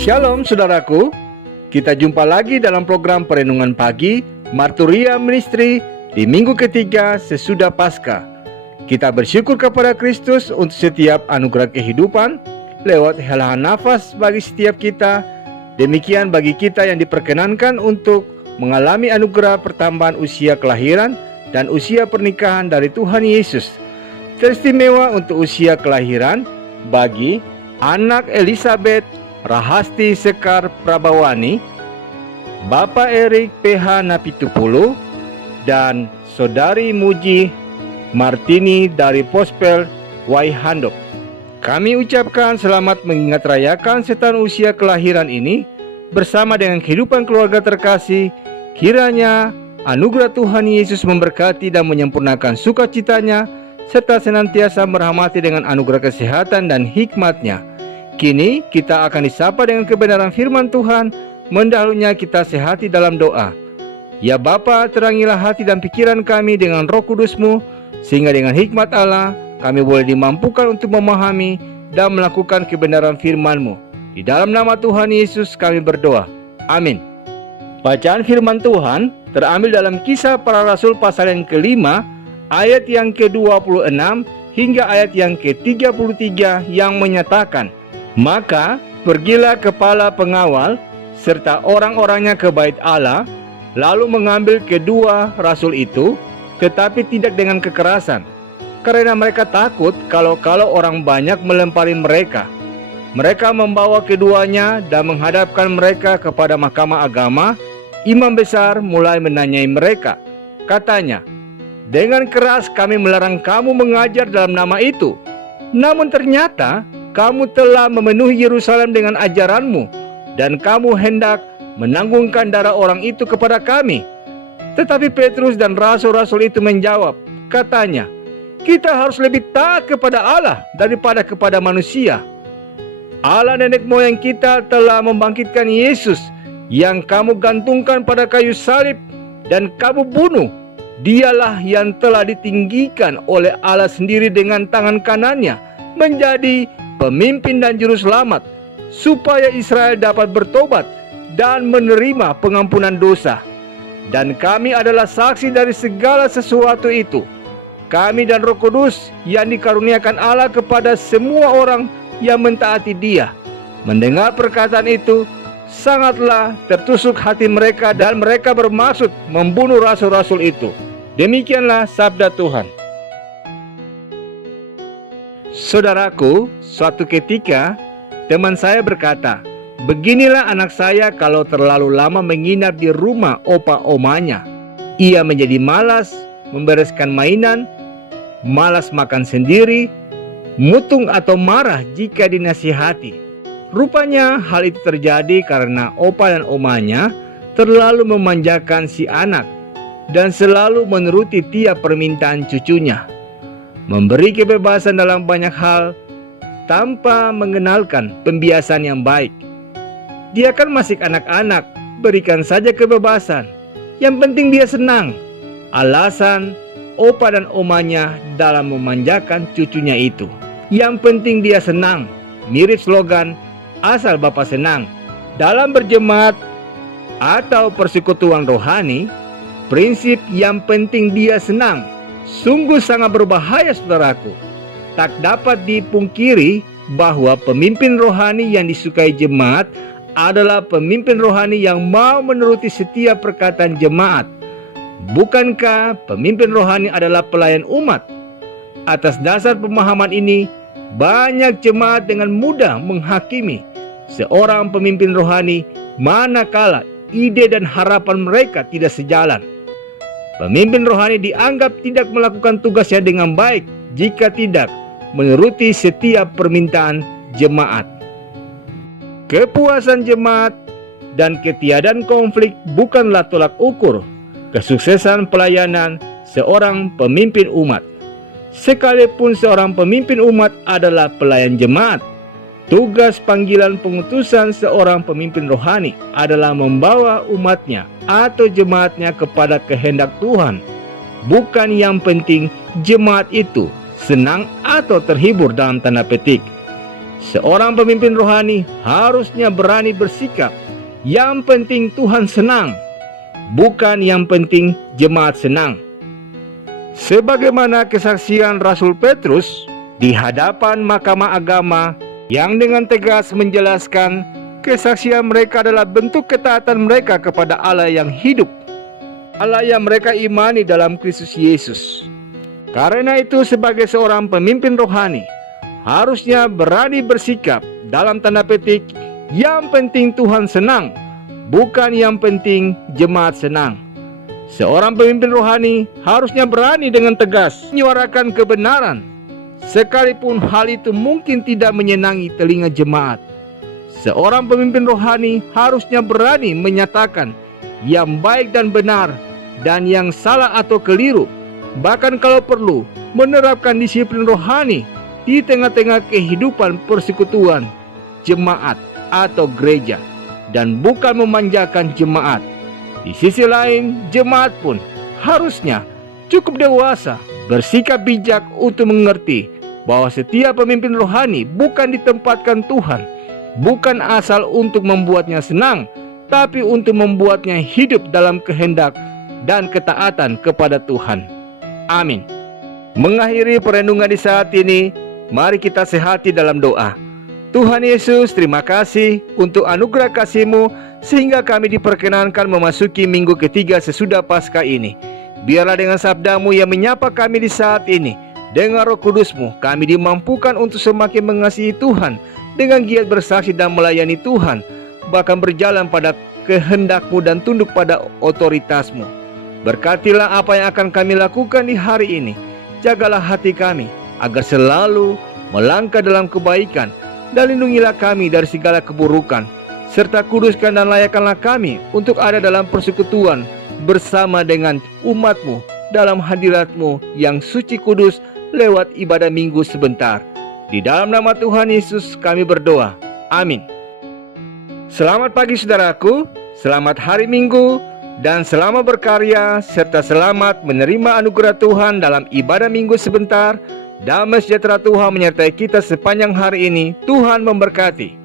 Shalom saudaraku, kita jumpa lagi dalam program Perenungan Pagi Marturia Ministry di minggu ketiga sesudah Paskah. Kita bersyukur kepada Kristus untuk setiap anugerah kehidupan lewat helahan nafas bagi setiap kita. Demikian bagi kita yang diperkenankan untuk mengalami anugerah pertambahan usia kelahiran dan usia pernikahan dari Tuhan Yesus. Teristimewa untuk usia kelahiran bagi anak Elizabeth Rahasti Sekar Prabawani, Bapak Erik PH Napitupulu, dan Saudari Muji Martini dari Pospel Waihandok. Kami ucapkan selamat mengingat rayakan setan usia kelahiran ini bersama dengan kehidupan keluarga terkasih. Kiranya anugerah Tuhan Yesus memberkati dan menyempurnakan sukacitanya, serta senantiasa merahmati dengan anugerah kesehatan dan hikmat-Nya. Kini kita akan disapa dengan kebenaran firman Tuhan. Mendahulunya kita sehati dalam doa. Ya Bapa, terangilah hati dan pikiran kami dengan Roh Kudus-Mu, sehingga dengan hikmat Allah kami boleh dimampukan untuk memahami dan melakukan kebenaran firman-Mu. Di dalam nama Tuhan Yesus kami berdoa. Amin. Bacaan firman Tuhan terambil dalam Kisah Para Rasul pasal yang kelima, ayat yang ke-26 hingga ayat yang ke-33 yang menyatakan, "Maka pergilah kepala pengawal serta orang-orangnya ke bait Allah, lalu mengambil kedua rasul itu, tetapi tidak dengan kekerasan, karena mereka takut kalau orang banyak melempari mereka. Mereka membawa keduanya dan menghadapkan mereka kepada mahkamah agama. Imam besar mulai menanyai mereka. Katanya, 'Dengan keras kami melarang kamu mengajar dalam nama itu. Namun ternyata kamu telah memenuhi Yerusalem dengan ajaranmu, dan kamu hendak menanggungkan darah orang itu kepada kami.' Tetapi Petrus dan rasul-rasul itu menjawab, katanya, 'Kita harus lebih taat kepada Allah daripada kepada manusia. Allah nenek moyang kita telah membangkitkan Yesus yang kamu gantungkan pada kayu salib dan kamu bunuh. Dialah yang telah ditinggikan oleh Allah sendiri dengan tangan kanannya menjadi pemimpin dan juru selamat, supaya Israel dapat bertobat dan menerima pengampunan dosa. Dan kami adalah saksi dari segala sesuatu itu. Kami dan Roh Kudus yang dikaruniakan Allah kepada semua orang yang mentaati Dia.' Mendengar perkataan itu, sangatlah tertusuk hati mereka dan mereka bermaksud membunuh rasul-rasul itu." Demikianlah sabda Tuhan. Saudaraku, suatu ketika teman saya berkata, "Beginilah anak saya kalau terlalu lama menginap di rumah opa-omanya. Ia menjadi malas membereskan mainan, malas makan sendiri, mutung atau marah jika dinasihati. Rupanya hal itu terjadi karena opa dan omanya terlalu memanjakan si anak dan selalu menuruti tiap permintaan cucunya, memberi kebebasan dalam banyak hal tanpa mengenalkan pembiasan yang baik. Dia kan masih anak-anak, berikan saja kebebasan. Yang penting dia senang." Alasan opa dan omanya dalam memanjakan cucunya itu, "Yang penting dia senang," mirip slogan "Asal Bapak senang." Dalam berjemaat atau persekutuan rohani, prinsip "yang penting dia senang" sungguh sangat berbahaya, saudaraku. Tak dapat dipungkiri bahwa pemimpin rohani yang disukai jemaat adalah pemimpin rohani yang mau menuruti setiap perkataan jemaat. Bukankah pemimpin rohani adalah pelayan umat? Atas dasar pemahaman ini, banyak jemaat dengan mudah menghakimi seorang pemimpin rohani manakala ide dan harapan mereka tidak sejalan. Pemimpin rohani dianggap tidak melakukan tugasnya dengan baik jika tidak menuruti setiap permintaan jemaat. Kepuasan jemaat dan ketiadaan konflik bukanlah tolak ukur kesuksesan pelayanan seorang pemimpin umat. Sekalipun seorang pemimpin umat adalah pelayan jemaat, tugas panggilan pengutusan seorang pemimpin rohani adalah membawa umatnya atau jemaatnya kepada kehendak Tuhan. Bukan yang penting jemaat itu senang atau terhibur dalam tanda petik. Seorang pemimpin rohani harusnya berani bersikap. Yang penting Tuhan senang, bukan yang penting jemaat senang. Sebagaimana kesaksian Rasul Petrus di hadapan Mahkamah Agama yang dengan tegas menjelaskan kesaksian mereka adalah bentuk ketaatan mereka kepada Allah yang hidup, Allah yang mereka imani dalam Kristus Yesus. Karena itu sebagai seorang pemimpin rohani harusnya berani bersikap dalam tanda petik, yang penting Tuhan senang, bukan yang penting jemaat senang. Seorang pemimpin rohani harusnya berani dengan tegas menyuarakan kebenaran, sekalipun hal itu mungkin tidak menyenangi telinga jemaat. Seorang pemimpin rohani harusnya berani menyatakan yang baik dan benar dan yang salah atau keliru, bahkan kalau perlu menerapkan disiplin rohani di tengah-tengah kehidupan persekutuan jemaat atau gereja, dan bukan memanjakan jemaat. Di sisi lain, jemaat pun harusnya cukup dewasa, bersikap bijak untuk mengerti bahwa setiap pemimpin rohani bukan ditempatkan Tuhan, bukan asal untuk membuatnya senang, tapi untuk membuatnya hidup dalam kehendak dan ketaatan kepada Tuhan. Amin. Mengakhiri perenungan di saat ini, mari kita sehati dalam doa. Tuhan Yesus, terima kasih untuk anugerah kasih-Mu sehingga kami diperkenankan memasuki minggu ketiga sesudah Paskah ini. Biarlah dengan sabda-Mu yang menyapa kami di saat ini, dengan Roh Kudus-Mu kami dimampukan untuk semakin mengasihi Tuhan, dengan giat bersaksi dan melayani Tuhan, bahkan berjalan pada kehendak-Mu dan tunduk pada otoritas-Mu. Berkatilah apa yang akan kami lakukan di hari ini. Jagalah hati kami agar selalu melangkah dalam kebaikan, dan lindungilah kami dari segala keburukan, serta kuduskan dan layakkanlah kami untuk ada dalam persekutuan bersama dengan umat-Mu dalam hadirat-Mu yang suci kudus lewat ibadah minggu sebentar. Di dalam nama Tuhan Yesus kami berdoa. Amin. Selamat pagi saudaraku, selamat hari Minggu, dan selamat berkarya serta selamat menerima anugerah Tuhan dalam ibadah minggu sebentar. Damai sejahtera Tuhan menyertai kita sepanjang hari ini. Tuhan memberkati.